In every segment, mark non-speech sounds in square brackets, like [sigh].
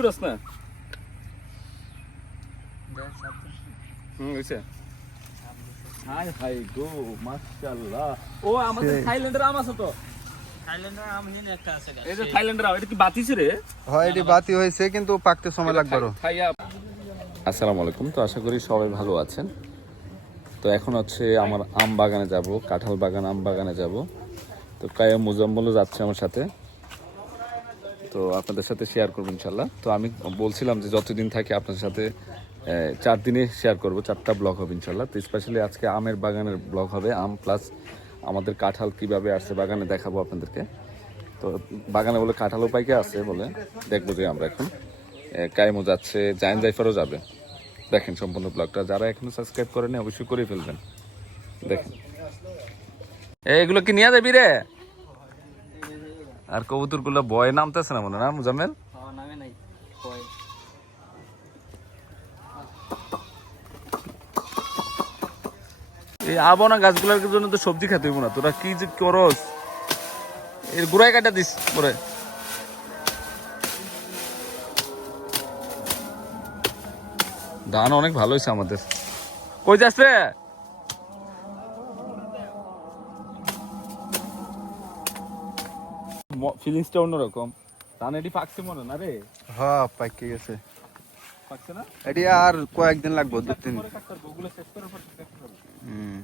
পুরোস না? হুম হইছে। High high গো মাশাআল্লাহ। ও আমাদের সেই। থাইল্যান্ডের আম আছে তো? থাইল্যান্ডের আম হিন একটা আছে এই যে থাইল্যান্ডের আম এটা কি বাতিছে রে হয় এটি বাতি হয়েছে কিন্তু পাকতে সময় লাগবে আসসালামু আলাইকুম। তো আশা করি সবাই ভালো আছেন। তো এখন হচ্ছে আমার আম বাগানে যাব কাঁঠাল বাগান আম বাগানে যাব। তো কায়া মুজাম্মলও যাচ্ছে আমার সাথে। তো আপনাদের সাথে শেয়ার করব ইনশাল্লাহ তো আমি বলছিলাম যে যতদিন থাকি আপনাদের সাথে চার দিনে শেয়ার করব, চারটা ব্লগ হবে ইনশাল্লাহ তো স্পেশালি আজকে আমের বাগানের ব্লগ হবে, আম প্লাস আমাদের কাঁঠাল কীভাবে আসছে বাগানে দেখাবো আপনাদেরকে। তো বাগানে বলে কাঁঠালও পাইকে আছে বলে, দেখব যে আমরা এখন। কাইমো যাচ্ছে, জায়ন জাইফারও যাবে। দেখেন সম্পূর্ণ ব্লগটা যারা এখনও সাবস্ক্রাইব করেনি অবশ্যই করে ফেলবেন। দেখেন। এগুলো কি নিয়ে যাবি রে? আর কবুতরগুলো বয় নামতেছে না মনে না মুজাম্মেল? হ্যাঁ এই আবনা গাছগুলোর জন্য তো সবজি খেতে হইব না তোরা কি যে করস? এর গুড়াই কাটা দিস পরে। ধান অনেক ভালো হয়েছে আমাদের। কই যাস ফিলিংসটা অন্যরকম। ধান এটি পাকছে মনে না রে? হ্যাঁ গেছে। পাকছে না? এটি আর কয়েকদিন লাগবে দু তিন পরে ওগুলো শেষ করার পর হুম।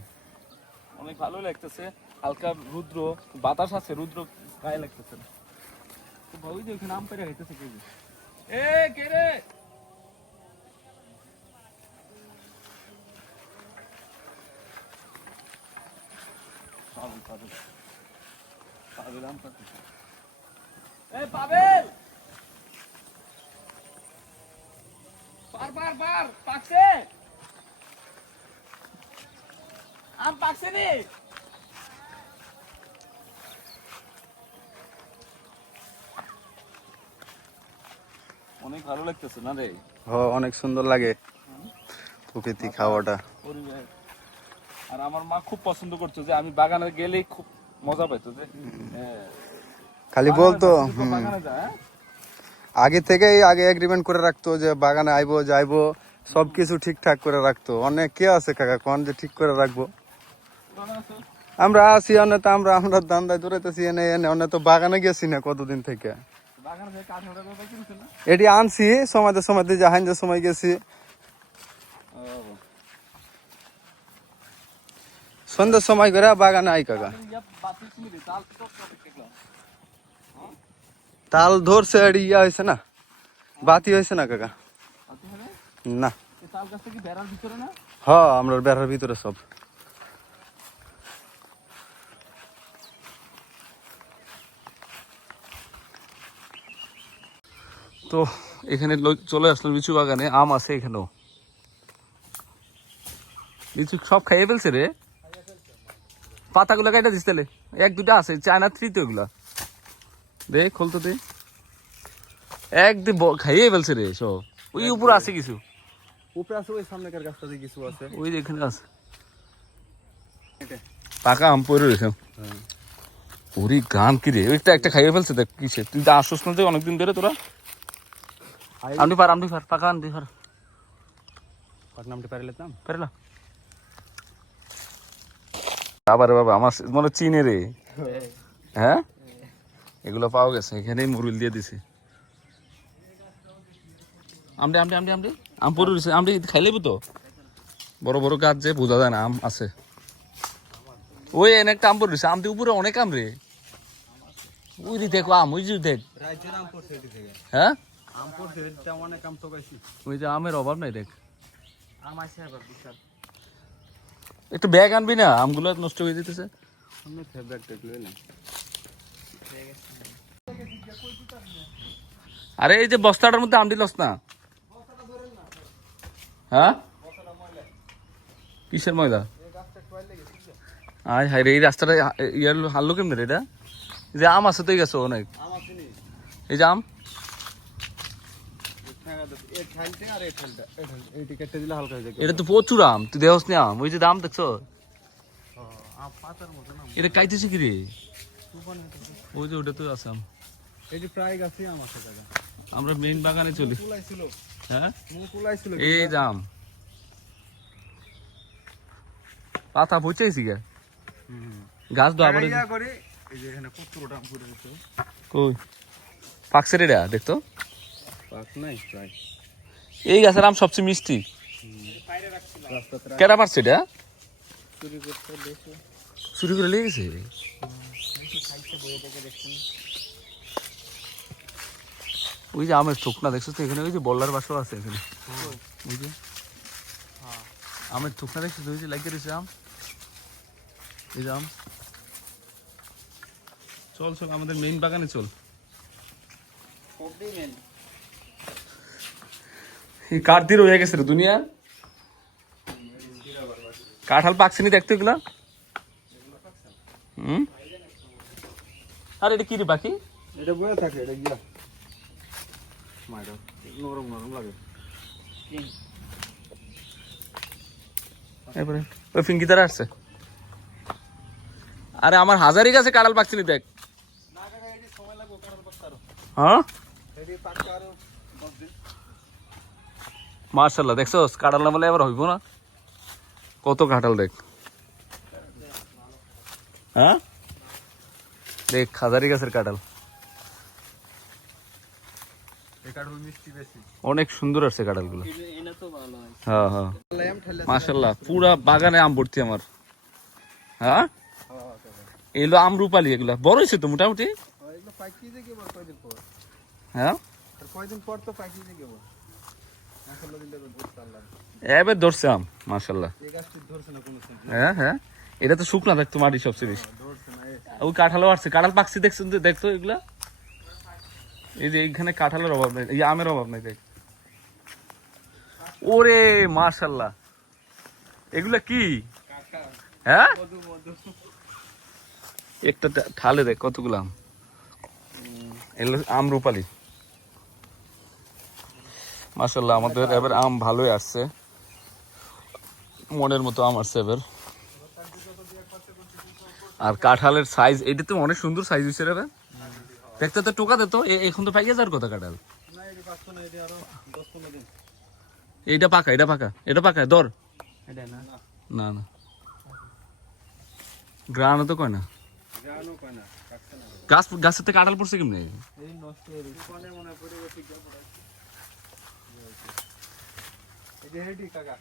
অনেক ভালো লাগতেছে। হালকা রুদ্র বাতাস আছে রুদ্র গায়ে লাগতেছে না। তো ওই যে ওখানে আম পেরে খাইতেছে কে এ কে রে? পাবেল! পার পার পার পাকছে? আম পাকছে রে অনেক ভালো লাগতেছে না রে? হ অনেক সুন্দর লাগে প্রকৃতি খাওয়াটা। আর আমার মা খুব পছন্দ করতো যে আমি বাগানে গেলেই খুব মজা পাইতো যে হ্যাঁ, খালি বলতো হ্যাঁ? আগে থেকেই আগে এগ্রিমেন্ট করে রাখতো যে বাগানে আইবো যাইবো সব কিছু ঠিকঠাক করে রাখতো। অনেক কে আছে কাকা কোন যে ঠিক করে রাখব? আমরা আসি অনে তো আমরা আমরা দান্দায় দৌড়াইতেছি এনে এনে অনে তো বাগানে গেছি না কতদিন থেকে? এটি আনছি সময়তে সময়তে জাহান যে সময় গেছি। সন্ধ্যার সময় করে বাগানে আই কাকা। তাল ধরছে এটি ইয়া হয়েছে না বাতি হয়েছে না কাকা? না। হ আমরা বেড়ার ভিতরে সব। তো এখানে চলে আসলাম লিচু বাগানে আম আছে এখানেও। লিচু সব খাইয়ে ফেলছে রে? পাতাগুলো কাটা দিস তাহলে। এক দুটা আছে চায়না থ্রি তো এগুলা। দে খোলতো দে। একদিন ব- খাইয়ে ফেলছে রে সব ওই উপরে আছে কিছু। উপরে আছে ওই সামনেকার গাছটাতে কিছু আছে। ওই এখানে আছে। পাকা আম পরে রেখে ওরে গান কি রে? একটা একটা খাইয়ে ফেলছে দেখ কিসে তুই তো আসস না যে অনেকদিন ধরে তোরা। আমনি পার আমনি পার পাকা আনতে পার। নামটি পারিলে নাম? পারলা আবার বাবা আমার মনে চিনে রে। হ্যাঁ? এগুলো পাওয়া গেছে এখানেই মুরুল দিয়ে দিছে। আমডে আমডে আমডে আমডে? আম পরে রয়েছে আমডে খাইলে তো? বড় বড় গাছ যে বোঝা যায় না আম আছে। ওই এনে একটা আম পরে রয়েছে আমটি উপরে অনেক আম রে। ওই দি দেখো আম ওই যে দেখ। আম হ্যাঁ? আম পড়ছে এটা অনেক আম তো পাইছি ওই যে আমের অভাব নাই দেখ। আম আছে আবার বিশাল একটু ব্যাগ আনবি না আমগুলো নষ্ট হয়ে যেতেছে আমি ফেভারিট দেখলে না আরে এই যে বস্তাটার মধ্যে আমডি লস না? হ্যাঁ? কিসের ময়দা আয় হাই রে এই রাস্তাটা ইয়ার হারলো কেমনে রে এটা? যে আম আছে তো গেছো অনেক। আম এই যে আম? হয়ে এটা তো প্রচুর আম তুই দেহস নি আম? ওই যে দাম দেখছ? আম এটা কাইতেছে কি রে? ওই যে ওটা তো আছে আম। এটি প্রায় গাছই আম আছে কাকা আমরা মেইন বাগানে চলি। হ্যাঁ? এই জাম পাতা পচেছি গে। গাছ তো আবার এই যে এখানে কতটা পুরো গেছে। কই? পাকছে রে দেখতো? পাক নাই প্রায়। এই গাছের আম সবচেয়ে মিষ্টি। কেটা পারছে এটা? চুরি করে লেগে গেছে ওই যে আমের থুকনা দেখছ তো এখানে? ওই যে বল্লার বাসাও আছে এখানে। ওই যে। আমের থুকনা দেখছ তো? ওই যে লাগিয়ে রয়েছে আম। এই যে আম। চল চল আমাদের মেইন বাগানে চল। এই কাঠ দিয়ে রয়ে গেছে রে দুনিয়া। কাঁঠাল পাকছে নি দেখতে এগুলা? হুম? আর এটা কি রে বাকি? এটা বয়ে থাকে এটা গিয়া। মাইরা। নরম নরম লাগে। এরপরে ওই ফিঙ্কি তারা আসছে। আরে, আমার হাজারি গাছে কাঁঠাল পাকছে দেখ। হ্যাঁ? এটি পাকতে আরও 10 দিন মার্শাল্লাহ দেখছোস? কাঁঠাল না বলে এবার হইব না। কত কাঁঠাল, দেখ। হ্যাঁ? দেখ হাজারি গাছের কাঁঠাল এই কাঠুল মিষ্টি বেশি অনেক সুন্দর আছে কাঁঠালগুলো। হ্যাঁ। হ্যাঁ মাশাল্লাহ পুরা বাগানে আম ভর্তি আমার। হ্যাঁ? এগুলো আম রূপালি এগুলা। বড় হয়েছে তো মোটামুটি? হ্যাঁ? এবার ধরছে আম মাশাল্লাহ হ্যাঁ হ্যাঁ। এটা তো শুকনা দেখতো মাটি সবচেয়ে বেশি। ওই কাঁঠালও আসছে। কাঁঠাল পাকছি দেখতো এগুলা? এই যে এইখানে কাঁঠালের অভাব নেই, এই আমের অভাব নেই দেখ। ওরে মাশাল্লাহ। এগুলা কি? হ্যাঁ? একটা ঠালে দেখ, কতগুলো আম। এগুলো আম রূপালি। মাশাল্লাহ, আমাদের এবার আম ভালোই আসছে। মনের মতো আম আসছে এবার। আর কাঁঠালের সাইজ এটা তো অনেক সুন্দর সাইজ হয়েছে রে ভাই। দেখতে তো টোকা দে তো এখন তো পাইয়ে যাওয়ার কথা দিন এইটা পাকা এটা পাকা এটা পাকা দর না না। না তো কয় না। গাছ গাছের থেকে কাঁঠাল পড়ছে কেমনি?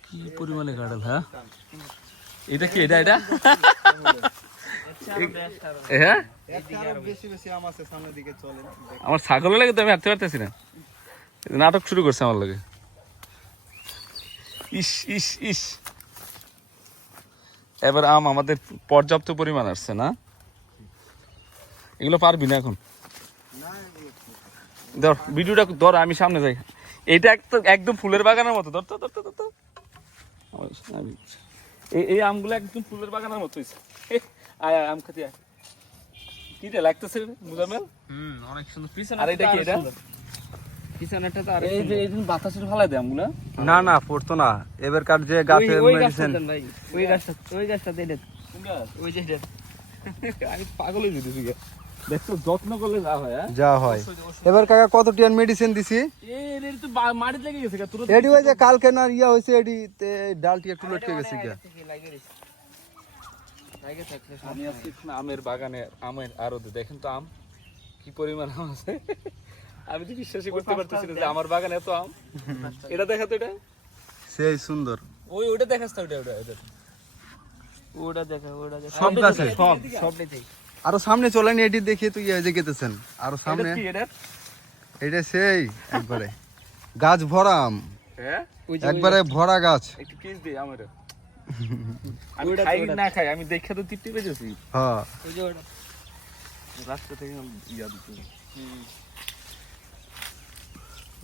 কি পরিমাণে কাঁঠাল হ্যাঁ? এটা কি, এটা এটা? হ্যাঁ? আমার ছাগলের লাগে তো আমি হাঁটতে পারতেছি না। নাটক শুরু করছে আমার লাগে। ইস ইস ইস। এবার আম আমাদের পর্যাপ্ত পরিমাণ আসছে না? এগুলো পারবি না এখন? ধর ভিডিওটা ধর আমি সামনে যাই। এটা একদম একদম ফুলের বাগানের মতো। ধর তো ধর তো ধর। তো এই আমগুলো একদম ফুলের বাগানের মতো হয়েছে আয় আয় আম খাতি আয়। কি রে লাগতেছে মুজামেল হুম অনেক সুন্দর। পিছনে আর এটা কি এটা? পিছনেরটা তো আর এই যে এই বাতাসের ফালাই দেয় আমগুলা? না না পড়তো না। এবারকার যে গাছের মেডিসিন। ওই গাছটা ওই গাছটা দেন। ওই যে [laughs] আমি পাগল হয়ে যেতেছি দেখছ যত্ন করলে যা হয় হ্যাঁ? যা হয়। এবার কাকা কত টিয়ান মেডিসিন দিছি? এ এর তো বা- লেগে গেছে গা, তোরা তো- এডি ওই যে কালকে না ইয়া হয়েছে এডি তে ডালটি একটু লটকে গেছে কি লাগে রয়েছে লাগে থাকলে আমি আজকে আমের বাগানে আমের আরতে। দেখেন তো আম কি পরিমাণ আম আছে? আমি তো বিশ্বাসই করতে পারতেছি না যে আমার বাগানে এত আম। এটা দেখা তো এটা? সেই সুন্দর। ওই ওটা দেখাস তো ওটা ওটা ওটা ওটা দেখা ওটা দেখা। সব। গাছে সব। সবটাই আরও সামনে চলেন এডি দেখিয়ে তুই ইয়ে যে গেতেছেন। আরও সামনে। এটা এটা? এটা সেই একবারে। গাছ ভরা আম। হ্যাঁ? একবারে ভরা গাছ। একটু কিস দে আমার আমি খাই না খাই আমি দেখে তো তৃপ্তি পেয়েছি। হ্যাঁ। ওই যে ওটা। রাস্তা থেকে ইয়া দিতে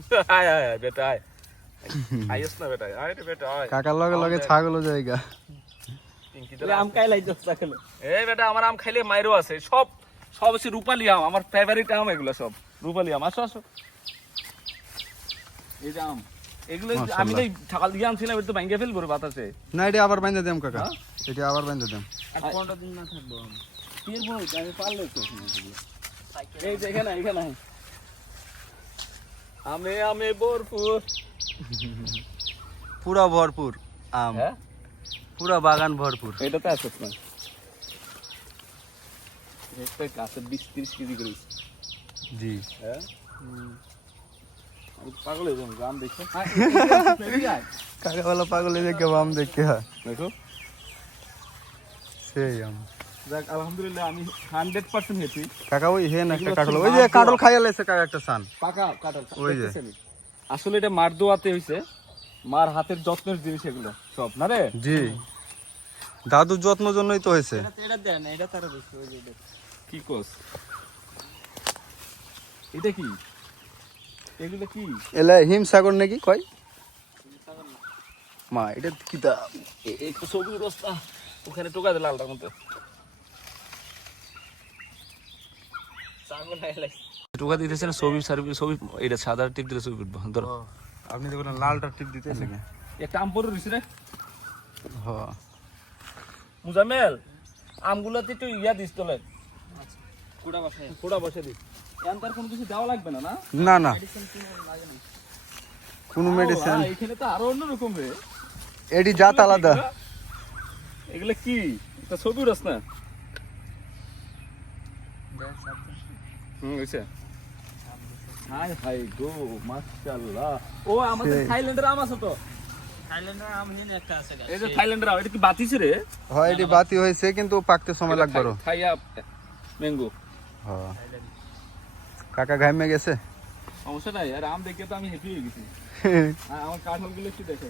[laughs] আয় আয় আয় বেটা আয়। আইস না বেটা আয় রে বেটা আয়। কাকার লগে লগে ছাগলও জায়গা। আম খাই লাই দোস্ত খেলো এই বেটা আমার আম খাইলে মাইরও আছে। সব সব হচ্ছে রূপালি আম আমার ফেভারিট আম এগুলো সব। রূপালি আম আসো আসো। এই যে আম। এগুলো আমি তো সকাল দিয়ে আনছিলাম এটা তো বাতাসে। না এটা আবার বাইন্ধে দেম কাকা। এটা আবার বাইন্ধে দেম। আর পনেরো দিন না থাকব আমি। কি আমি পারলে তো এই যে এখানে এখানে। আমে আমে ভরপুর। পুরা ভরপুর আম। হ্যাঁ? পুরা বাগান ভরপুর। এটাতে আছে না গাছে বিশ তিরিশ কেজি করে। জি। হ্যাঁ? তো পাগল হয়ে যাব আম দেখে। কাকাওয়ালা পাগল দেখে আম দেখে দেখো। সেই আম। যাক আলহামদুলিল্লাহ আমি হান্ড্রেড পার্সেন্ট হেঁটি কাকা ওই হে একটা এগুলো ওই যে মাছ খাইয়া লাইছে কাকা একটা সান পাকা কাঁঠাল ওই যে। আসলে এটা মার দোয়াতে হইছে। মার হাতের যত্নের জিনিস এগুলো সব না রে? জি। দাদুর যত্ন জন্যই তো হয়েছে। না তারা এটা। কি কোস? এটা কি? এগুলো কি? এলা হিমসাগর নাকি কয়? মা এটা কি দা এই তো সবুজ রাস্তা। ওখানে টোকা দে লালটার মধ্যে। টোকা দিতেছে না ছবি সার্ভিস ছবি এটা সাদা টিপ দিলে ছবি উঠবো। ধরো। আপনি দেখুন লালটা টিপ দিতে লাগে একটা আম পরে দিছে রে। হ। মুজামেল আমগুলোতে একটু ইয়া দিস তোলে। কুড়া বাসায় ফোড়া বসে দিস। কোনো কিছু দেওয়া লাগবে না না? না না। কোনো মেডিসিন ও, এখানে তো আরও অন্যরকম রে। এডি জাত আলাদা। এগুলো? কি? এটা ছবি উড়াস না? হুম হইছে হাই হাই গো মাশাআল্লাহ। ও আমাদের থাইল্যান্ডের আম আছে তো। থাইল্যান্ডের আম হিনে একটা আছে এই যে থাইল্যান্ডের আম এটা কি বাতিছে রে? হয় এডি বাতি হয়েছে কিন্তু পাকতে সময় লাগবে ম্যাঙ্গো হ কাকা ঘামে গেছে? সমস্যা নাই আর আম দেখে তো আমি হ্যাপি হয়ে গেছি। [laughs] আমার কাঁঠালগুলো একটু দেখে।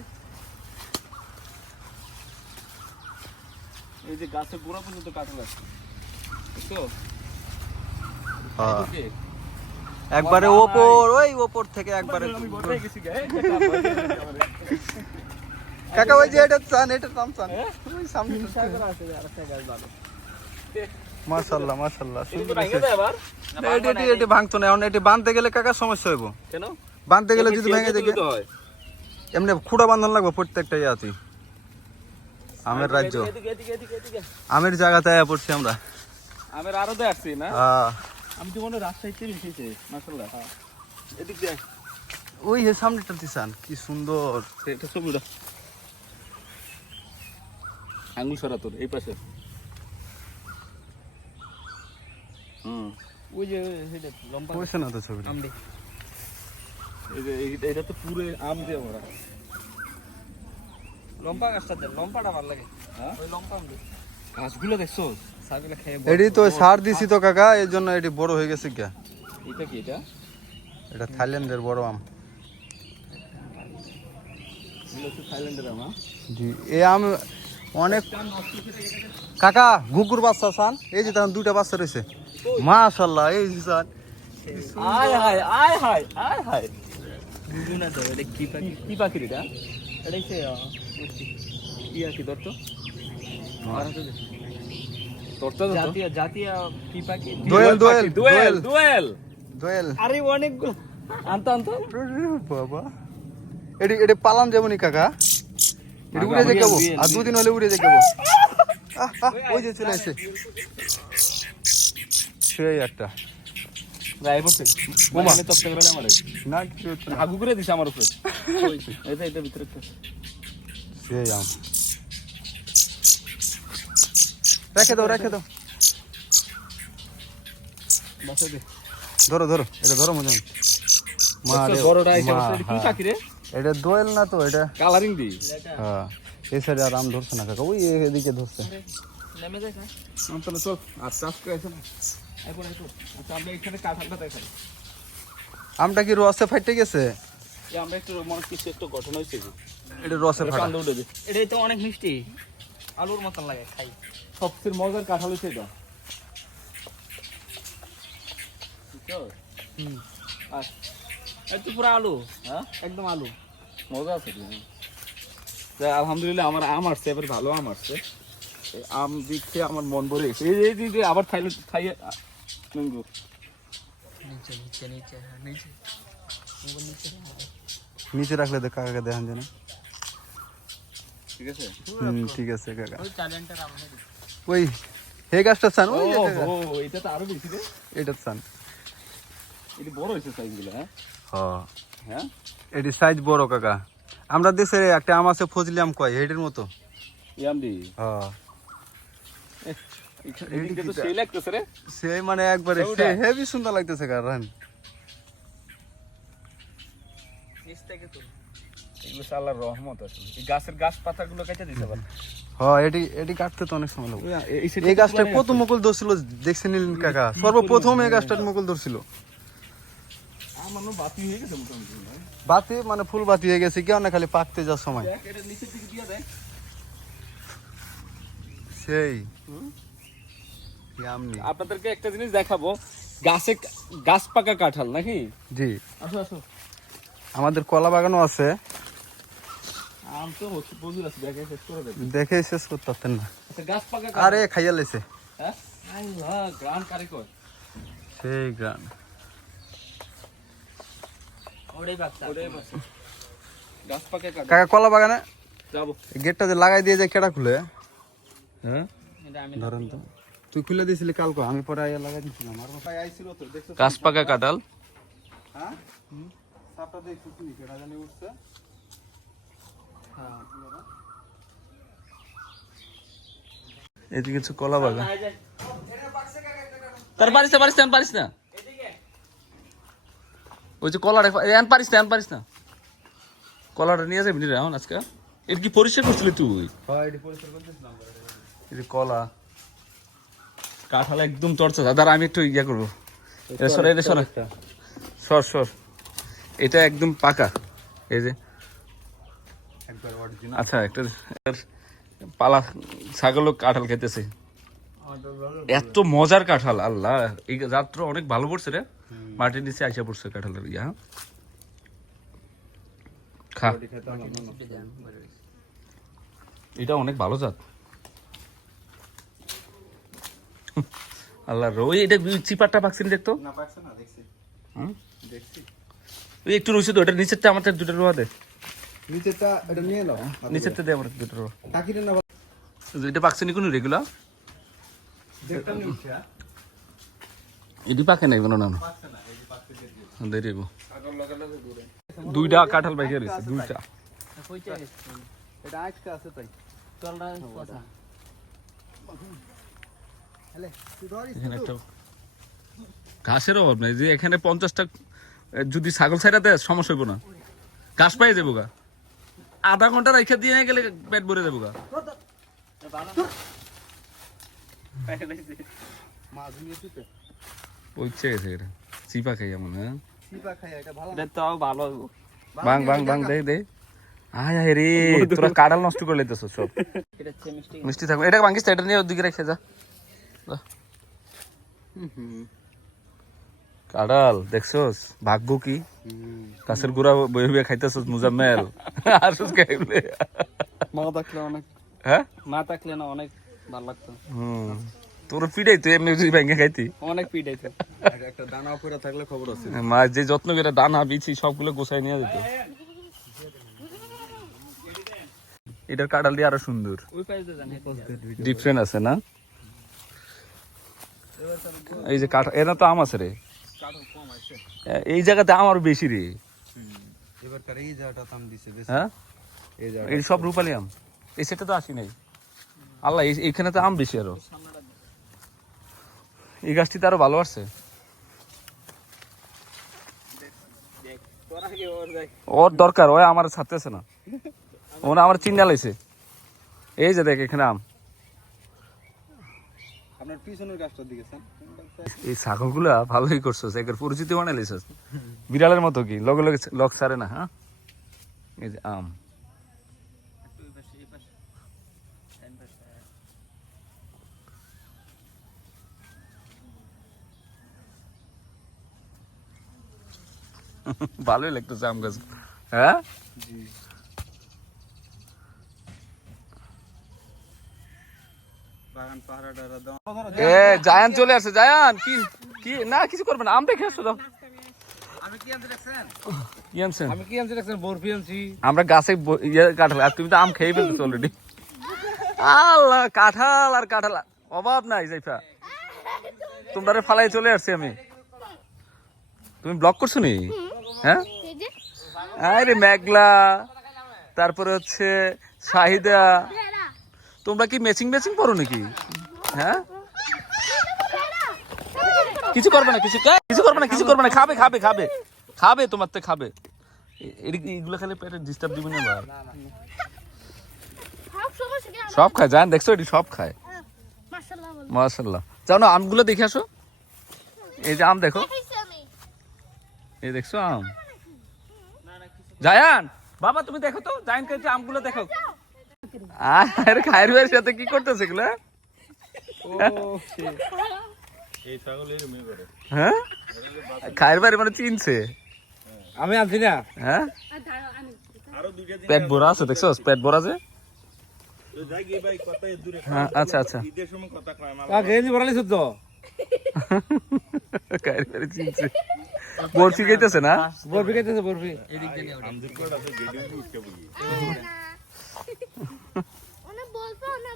এই যে গাছের গোড়া পর্যন্ত কাঁঠাল আছে। বুঝছ হ্যাঁ। একবারে ওপর ওই ওপর থেকে একবারে। কাকা ওই যে এটা চান এটা চান চান। হ্যাঁ? ওই সামনে আছে আর একটা গাছ ভালো। মাশাআল্লাহ মাশাআল্লাহ এটা সুন্দর। এটি এটি এটি ভাঙতো না এখন এটি বাঁধতে গেলে কাকা সমস্যা হইব। কেন? বাঁধতে গেলে যদি ভেঙে দেখে এমনি খুঁড়া বাঁধন লাগবে প্রত্যেকটা ইয়াতে। আমের রাজ্য। আমের জায়গাতে আয়া পড়ছি আমরা। আমের আরও না? আহ, আমি তো মনে হয় রাজশাহীতে এদিক ওই হে সামনেটা দিশান কি সুন্দর। এটা ছবিটা আঙ্গুল সরা তোর এই পাশে। হুম। ওই যে সেটা লম্বা না তো ছবিটা? আম এই যে এটা তো পুরো আম দিয়ে ভরা। লম্বা গাছটা দে লম্বাটা ভালো লাগে। হ্যাঁ? ওই লম্বা আম গাছগুলো দেখছ? ছাগলে খেয়ে এটি তো সার দিছি তো কাকা এর জন্য এটি বড় হয়ে গেছে গা। এটা কি এটা? এটা থাইল্যান্ডের বড় আম। থাইল্যান্ডের আম হ্যাঁ? জি এই আম অনেক কাকা ঘুকুর বাচ্চা সান এই যে তখন দুটা বাচ্চা রয়েছে। মাশাল্লাহ এই যে আয় হায় আয় হায় আয় হায়। বুঝু না তো এটা কি পাখি? কি- কি পাখির এটা? এটা হচ্ছে কি দত্ত? দত্ত জাতীয় জাতীয় কি পাখি? দোয়েল, দোয়েল, দোয়েল দোয়েল। দোয়েল। দোয়েল। আরে অনেকগুলো। আনতো আনতো। বাবা। এটি এটি যাবনি কাকা। এটি উড়ে যে কেবো আর দুদিন হলে উড়ে যে কেবো ওই যে চলে আসে সেই একটা। মানে করে। দিছে আমার উপরে। এটা এটা ভিতরে সেই আম। রেখে দাও রেখে দাও। ধরো ধরো এটা ধরো মনে এটা হ্যাঁ। এটা দোয়েল না তো এটা? কালারিং দি। হ্যাঁ। এই সাইডে আর আম ধরছে না কাকা ওই এদিকে ধরছে। নেমে যায় না তাহলে চল আর চাষ করে আসো না এখন আচ্ছা আমরা এখানে কাঁঠালটা দেখাই। আমটা কি রসে ফাইটে গেছে? এই আমরা একটু মনে কিছু একটু গঠন হয়েছে এটা রসে ফাটা। কান্দে উঠে দে এটাই তো অনেক মিষ্টি। আলুর মতন লাগে খাই। সবচেয়ে মজার কাঁঠাল হচ্ছে এটা। হুম। আর একটু পুরো আলু হ্যাঁ? একদম আলু। মজা আছে আলহামদুলিল্লাহ আমার আম আসছে এবার ভালো আম আসছে। আম দিচ্ছে আমার মন ভরে গেছে। এই এই আবার খাইলে ম্যাঙ্গো নিচে নিচে নিচে হ্যাঁ, নিচে। নিচে রাখলে তো কাকাকে দেখান যেন ঠিক আছে? হুম ঠিক আছে কাকা। ওই ওই হে গাছটা চান? ও ওই এটা তো আরও বেশি রে। এটা চান। এটা বড় হয়েছে সাইজগুলো হ্যাঁ? হ্যাঁ হ্যাঁ? এটি সাইজ বড় কাকা। আমরা দেশের একটা আম আছে ফজলি আম কয় এটির মতো। ইয়ামডি হ্যাঁ এদিকে তো সেই লাগতেছে রে। সেই মানে একবারে? হেভি সুন্দর লাগতেছে এগুলো আল্লাহর রহমত আসলে। এই গাছের গাছ পাতাগুলো কেটে দিতে পারে। হ্যাঁ এটি এটি কাটতে তো অনেক সময় এই গাছটা কত মুকুল ধরছিল দেখছে নিলেন কাকা? সর্বপ্রথম এই গাছটার মুকুল ধরছিল। আমার বাতি হয়ে বাতি মানে ফুল বাতি হয়ে গেছে কেউ না খালি পাকতে যাওয়ার সময়। দেখ এটা নিচের দিকে দিয়ে দেয় সেই? আপনাদেরকে একটা জিনিস দেখাবো। গাছে গাছ পাকা কাঁঠাল নাকি? জি। আসো আসো। আমাদের কলা বাগানও আছে। আম তো হচ্ছে প্রচুর আছে দেখে শেষ করে দেখে শেষ করতে পারতেন না। আচ্ছা গাছ পাকা আরে খাইয়া লেছে হ্যাঁ? সেই কাকা কলা বাগানে যাব। গেটটা যে লাগাই দিয়ে যায় কেডা খুলে হ্যাঁ? ধরেন তো। তুই খুলে দিয়েছিলি কালকে আমি পরে আইয়া লাগাই দিয়েছিলাম আর ভাই আইছিল তো দেখছ গাছ পাকা কাঁঠাল। হ্যাঁ? সাপটা দেখছ কি কেডা জানি উঠছে। হ্যাঁ এদিকে কিছু কলা বাগান। তার পারিস না পারিস না পারিস না। ওই যে কলার এন পারিস না এন পারিস না। কলাটা নিয়ে যাবি রে এখন আজকে? এটা কি পরিষ্কার করছিলি তুই? হয় এটি পরিষ্কার করতেছিলাম। এই কলা। কাঁঠাল একদম চর্চা দাদা আমি একটু ইয়া করব। এটা সরে এটা সরে সর সর। এটা একদম পাকা। এই যে। আচ্ছা একটা পালা ছাগলও কাঁঠাল খেতেছে। এত মজার কাঁঠাল আল্লাহ। এই রাত্র অনেক ভালো পড়ছে রে। মাটির নিচে আইসা পড়ছে কাঁঠালের ইয়া? খা। এটা অনেক ভালো জাত। [laughs] আল্লাহ রো এটা চিপারটা পাকছিনি দেখতো? না পারছে না দেখছি। হুম? দেখছি। ওই একটু রয়েছে তো এটা নিচেরটা আমার দুটো রোয়া দে। নিচেরটা এটা নিয়ে নাও নিচেরটা দে আমার দুটো রোয়া। টাকিরে না এটা পাকছিনি কোনো রেগুলার দেখতাম নিচে এটি পাকে নাই কোনো না দেরি গো দুইটা কাঁঠাল বাইকে রয়েছে দুইটা। এটা আজকে আছে তাই। এখানে একটা ঘাসের অভাব নাই যে এখানে পঞ্চাশটা যদি ছাগল ছাইরা দেয় সমস্যা হইব না। ঘাস পাই যাব গা। আধা ঘণ্টা রেখে দিয়ে গেলে পেট ভরে যাব গা। মাছ নিয়েছি তো। ওইচ্ছে গেছে এটা। চিপা খাই এমন হ্যাঁ সিপা খাই এটা ভালো এটা তো ভালো বাং বাং বাং দে দে। আয় আয় রে তোরা কাঁঠাল নষ্ট করে লেতেছ সব। মিষ্টি। মিষ্টি থাকবে। এটা ভাঙ্গিস তো, এটা নিয়ে ওদিকে রেখে যা। যা। কাঁঠাল দেখছোস? ভাগবো কি? গাছের গুড়া খাইতেছস মুজাম্মেল। আসুস খাইলে মা দেখলে অনেক। হ্যাঁ? মা থাকলে না অনেক ভালো লাগতো। হুম। তোর পিড়াই তুই এমনি যদি ভেঙে খাইতি। অনেক হইতো এটা [laughs] একটা দানা উপরে থাকলে খবর আছে। মা যে যত্ন করে দানা বিছি সবগুলো গোছাই নিয়ে যেত। এটার কাঁঠাল দিয়ে আরও সুন্দর। ওই পাশে তো জানি। ডিফারেন্ট আছে না? এই যে কাঠ এরা তো আম আছে রে। এই জায়গাতে আম আরও বেশি রে। এবার এই জায়গাটা দাম দিছে হ্যাঁ? এই সব রূপালি আম। এই সেটা তো আসি নাই। আল্লাহ এইখানে তো আম বেশি আরও। এই গাছটিতে আরও ভালো আসছে। ওর দরকার ওই আমার ছাড়তেছে না। ও না আমার চিন্তা লাইছে এই যে দেখ এখানে আম। আপনার পিছনের এই ছাগলগুলা ভালোই করছ একের পরিচিতি বানাই লাইছস বিড়ালের মতো কি? লগে লগে লক সারে না হ্যাঁ? এই যে আম। ভালোই লাগতেছে আম গাছ। হ্যাঁ? জি বাগান পাহাড়াটা দাও এ জায়ান চলে আসছে জায়ান কি কি না কিছু করবে না আম দেখে আসছো দাও। আমি কি আনতে রাখছেন কি আনছেন? আমি কি আনতে রাখছেন বরফি আনছি। আমরা গাছে ইয়ে কাঁঠাল আর তুমি তো আম খেয়ে ফেলতেছো অলরেডি আল্লাহ কাঁঠাল আর কাঁঠাল অভাব নাই জাইফা। তোমরা ফালাই চলে আসছি আমি। তুমি ব্লক করছ নি? হ্যাঁ? আরে মেঘলা তারপরে হচ্ছে শাহিদা তোমরা কি ম্যাচিং ম্যাচিং পড়ো নাকি? হ্যাঁ? কিছু করবে না, কিছু কিছু করবে না, কিছু করবে না, খাবে খাবে খাবে। খাবে, তোমার তো খাবে। এগুলো খালি পেটে ডিস্টার্ব দিবে না সব খায় দেখছ, এটি সব খায়। যাও না, আমগুলো দেখে আসো। এই যে আম দেখো। এই দেখছ আম? জায়ান, বাবা, তুমি দেখো তো? জায়ান কে আমগুলো দেখো। আরে খায়ের ভাইয়ের সাথে কি করতেছে এগুলো? হ্যাঁ? খায়ের ভাইয়ের মানে চিনছে? আমি আনছি না। হ্যাঁ? পেট ভরা আছে দেখছ? পেট ভরা আছে হ্যাঁ আচ্ছা আচ্ছা। গেঞ্জি বরালি শুদ্ধ। খায়ের ভাইয়ের চিনছে। বরফি খাইতেছে না? বরফি খাইতেছে বরফি।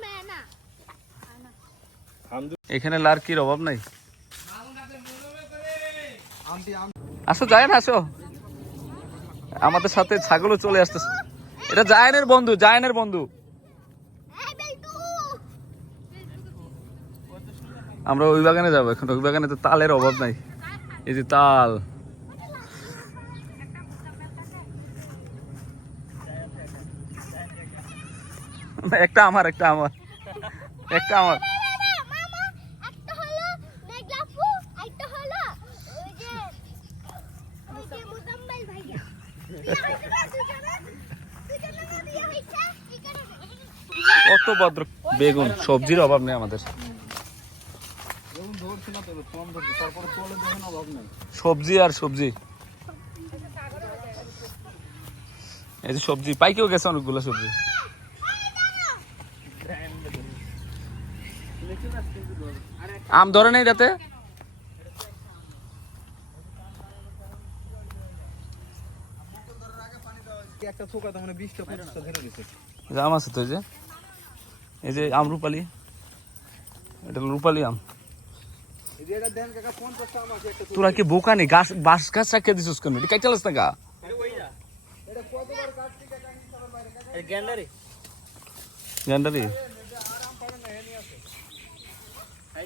না না। এখানে লার্কির অভাব নাই? আসো যায় না আসো। আমাদের সাথে ছাগলও চলে আসতেছে। এটা জায়নের বন্ধু জায়নের বন্ধু। আমরা ওই বাগানে যাব এখন ওই বাগানে তো তালের অভাব নাই। এই যে তাল। [laughs] একটা আমার একটা আমার। একটা আমার। কত ভদ্র বেগুন, সবজির অভাব নেই আমাদের। সবজি আর সবজি। এই যে সবজি, পাইকেও গেছে অনেকগুলো সবজি। আম ধরে নেই যাতে একটা থোকা তো মানে আম আছে তো এই যে? এই যে আম রূপালি। এটা রূপালি আম। তোরা কি বোকা নেই গাছ বাঁশ গাছ রাখিয়ে দিছিস কেন? এটা কাইটালাস না গা? গ্যান্ডারি। জান্ডারি ওই যে ওইটা তো পঞ্চাশটা রয়েছে একটা থুকি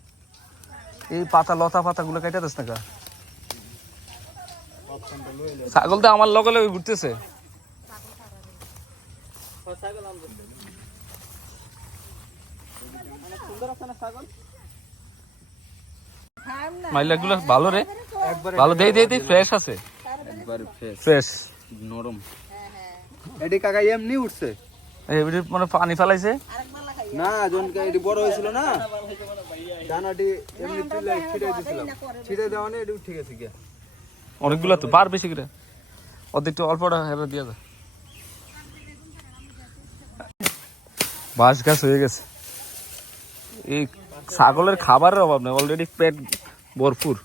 এই পাতা লতা পাতা গুলো কেটে দিস না ছাগল তো আমার লগে লগে ঘুরতেছে। ভালো রে। ভালো দেই দেই দেই ফ্রেশ আছে। একবারে ফ্রেশ ফ্রেশ নরম। এডি কাকা এমনি উঠছে। এবারে মানে পানি ফেলাইছে। না, জনকে এটি বড় হয়েছিল না। দানাটি এমনি তুলে ছিটাই দিছিলাম ছিটাই দেওয়া নেই, এটি উঠে গেছে কে অনেকগুলো তো, বার বেশি করে। ওদের একটু অল্পটা হেরা দিয়ে দে। বাঁশ গাছ হয়ে গেছে। এই ছাগলের খাবারের অভাব নেই অলরেডি পেট ভরপুর।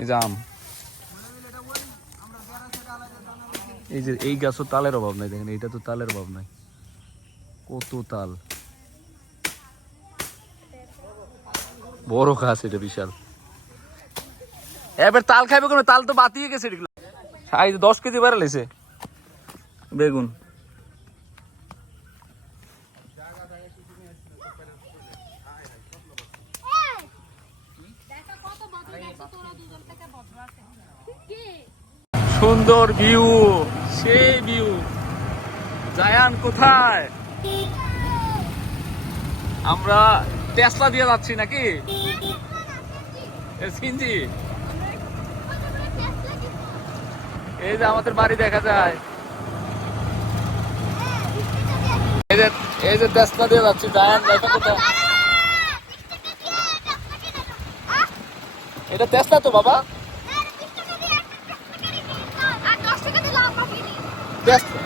এই আম। এই যে, এই গাছও তালের অভাব নাই, দেখেন, এইটা তো তালের অভাব নাই। কত তাল? বড় গাছ এটা বিশাল। এবার তাল খাইবে কোনো, তাল তো বাতিয়ে গেছে দশ কেজি বেড়ালেছে বেগুন। সুন্দর ভিউ, সেই ভিউ। জায়ান কোথায়? আমরা টেসলা দিয়ে যাচ্ছি নাকি? সিনজি। এই যে আমাদের বাড়ি দেখা যায়। এই যে এই যে টেসলা দিয়ে যাচ্ছি জায়ান এটা কোথায়? এটা টেসলা তো বাবা। টেসলা